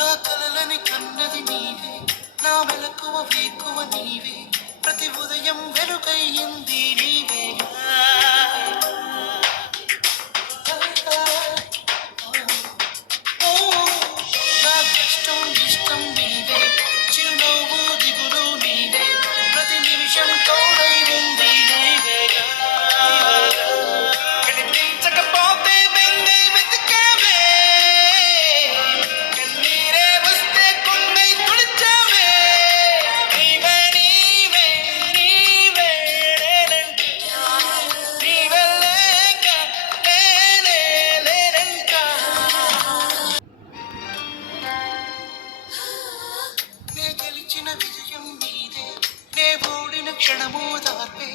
నా కలలని కన్నది నీవే, నా మెలకువ వేకువ నీవే, ప్రతి ఉదయం వెలుగయ్యింది నీవేగా. ఓ, నా కష్టం ఇష్టం నీవే, చిరునవ్వు దిగులు నీవే, ప్రతి నిమిషం తోడై ఉంది నీవేగా. కనిపించకపోతే బెంగై వెతికావే, కన్నీరే వస్తే కొంగై తుడిచావే. నీవే నీవే నీవే నేనంటే, నీవే లేక నేనే లేనంట. నే గెలిచిన విజయం నీదే, నే ఓడిన క్షణము దార్పే,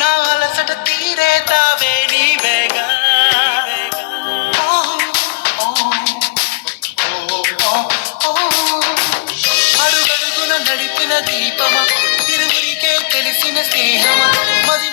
నా అలసట తీరే తావే నీవేగా. ఓ, ఓ, ఓ, ఓ, అడుగడుగున నడిపిన దీపమా, ఇరువురికే తెలిసిన స్నేహమా, మది